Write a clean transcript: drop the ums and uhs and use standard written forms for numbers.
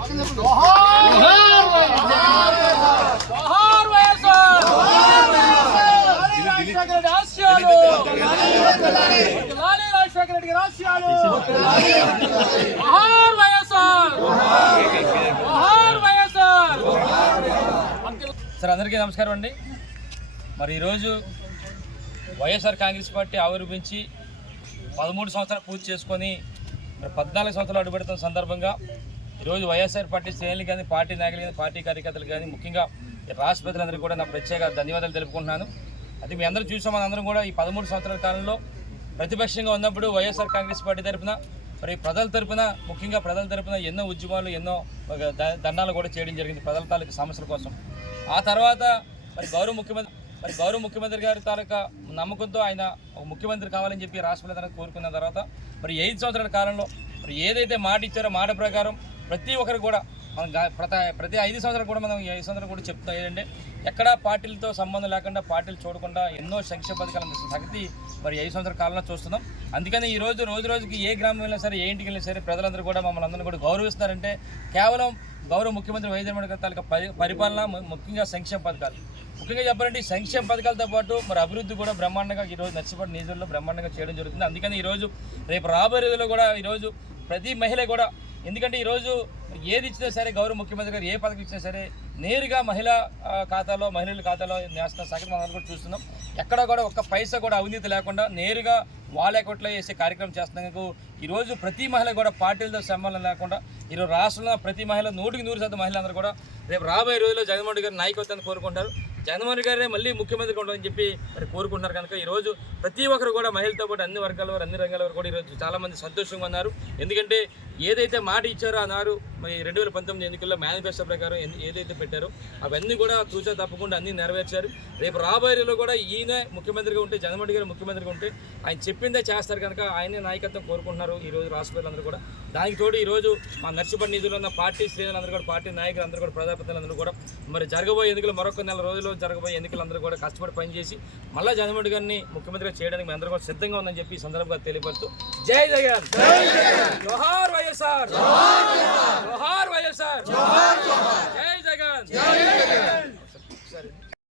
Sir అందరికీ నమస్కారం అండి. మరి ఈరోజు వైఎస్ఆర్ కాంగ్రెస్ పార్టీ ఆవిర్భించి 13 సంవత్సరాలు పూర్తి చేసుకొని మరి 14 సంవత్సరాలు అడుగుపెడుతున్న సందర్భంగా ఈరోజు వైఎస్ఆర్ పార్టీ శ్రేణులు కానీ, పార్టీ నాయకులు కానీ, పార్టీ కార్యకర్తలు కానీ, ముఖ్యంగా రాష్ట్ర ప్రజలందరికీ కూడా నా ప్రత్యేక ధన్యవాదాలు తెలుపుకుంటున్నాను. అది మీ అందరూ చూసాం. మనందరం కూడా ఈ 13 సంవత్సరాల కాలంలో ప్రతిపక్షంగా ఉన్నప్పుడు వైఎస్ఆర్ కాంగ్రెస్ పార్టీ తరఫున, మరి ప్రజల తరఫున, ముఖ్యంగా ప్రజల తరఫున ఎన్నో ఉద్యమాలు, ఎన్నో ధర్నాలు కూడా చేయడం జరిగింది ప్రజల తాలూకు సమస్యల కోసం. ఆ తర్వాత మరి గౌరవ ముఖ్యమంత్రి గారి తాలూకా నమ్మకంతో ఆయన ఒక ముఖ్యమంత్రి కావాలని చెప్పి రాష్ట్ర ప్రజలను కోరుకున్న తర్వాత మరి 5 సంవత్సరాల కాలంలో మరి ఏదైతే మాట ఇచ్చారో మాట ప్రకారం ప్రతి ఒక్కరు కూడా మనం ప్రతి 5 సంవత్సరాలు కూడా మనం 5 సంవత్సరాలు కూడా చెప్తాం ఏంటంటే ఎక్కడా పార్టీలతో సంబంధం లేకుండా, పార్టీలు చూడకుండా ఎన్నో సంక్షేమ పథకాలు అందిస్తున్న సంగతి మరి 5 సంవత్సరాల కాలంలో చూస్తున్నాం. అందుకని ఈ రోజు రోజుకి ఏ గ్రామం వెళ్ళినా సరే, ఏ ఇంటికి వెళ్ళినా సరే ప్రజలందరూ కూడా మమ్మల్ని అందరూ కూడా గౌరవిస్తున్నారంటే కేవలం గౌరవ ముఖ్యమంత్రి వైఎస్ జగన్మోహన్ రెడ్డి తాలూకా పరిపాలన, ముఖ్యంగా సంక్షేమ పథకాలు. ముఖ్యంగా చెప్పాలంటే ఈ సంక్షేమ పథకాలతో పాటు మరి అభివృద్ధి కూడా బ్రహ్మాండంగా ఈరోజు నర్సీపట్నం నియోజకవర్గంలో బ్రహ్మాండంగా చేయడం జరుగుతుంది. అందుకని ఈరోజు రేపు రాబోయే రోజుల్లో కూడా ఈరోజు ప్రతి మహిళ కూడా, ఎందుకంటే ఈరోజు ఏది ఇచ్చినా సరే గౌరవ ముఖ్యమంత్రి గారు ఏ పథకం ఇచ్చినా సరే నేరుగా మహిళల ఖాతాలో నేస్తున్న సంగతి మనం కూడా చూస్తున్నాం. ఎక్కడ కూడా ఒక్క పైసా కూడా అవినీతి లేకుండా నేరుగా వాళ్ళ అకౌంట్లో వేసే కార్యక్రమం చేస్తున్నందుకు ఈరోజు ప్రతి మహిళ కూడా పార్టీలతో సంబంధం లేకుండా ఈరోజు రాష్ట్రంలో ప్రతి మహిళ 100% మహిళలందరూ కూడా రేపు రాబోయే రోజుల్లో జగన్మోహన్ రెడ్డి గారి నాయకత్వాన్ని కోరుకుంటారు. జగన్మోహన్ రెడ్డి గారే మళ్ళీ ముఖ్యమంత్రి ఉండాలని చెప్పి మరి కోరుకుంటున్నారు. కనుక ఈరోజు ప్రతి ఒక్కరు కూడా మహిళలతో పాటు అన్ని వర్గాల వారు, అన్ని రంగాల వారు కూడా ఈరోజు చాలామంది సంతోషంగా ఉన్నారు. ఎందుకంటే ఏదైతే మాట ఇచ్చారో అన్నారు మరి 2019 ఎన్నికల్లో మేనిఫెస్టో ప్రకారం ఏదైతే పెట్టారో అవన్నీ కూడా తూచా తప్పకుండా అన్నీ నెరవేర్చారు. రేపు రాబోయే రోజుల్లో కూడా ఈయన ముఖ్యమంత్రిగా ఉంటే, జగన్మోహన్ రెడ్డి గారు ముఖ్యమంత్రిగా ఉంటే ఆయన చెప్పిందే చేస్తారు. కనుక ఆయనే నాయకత్వం కోరుకుంటున్నారు ఈరోజు రాష్ట్ర ప్రజలందరూ కూడా. దానికి తోడు ఈరోజు మా నర్సీపట్నం నిధులు ఉన్న పార్టీ శ్రేణులందరూ కూడా, పార్టీ నాయకులు అందరూ కూడా, ప్రజాప్రతినిధులందరూ కూడా మరి జరగబోయే ఎన్నికలు మరొక నెల రోజుల్లో జరగబోయే ఎన్నికలందరూ కూడా కష్టపడి పనిచేసి మళ్ళీ జగన్మోహన్ రెడ్డి గారిని ముఖ్యమంత్రిగా చేయడానికి మేము అందరూ కూడా సిద్ధంగా ఉందని చెప్పి ఈ సందర్భంగా తెలియపరుస్తూ జై జగన్, జోహార్ వైఎస్ఆర్, జోహార్ వైఎస్ఆర్, జై జగన్.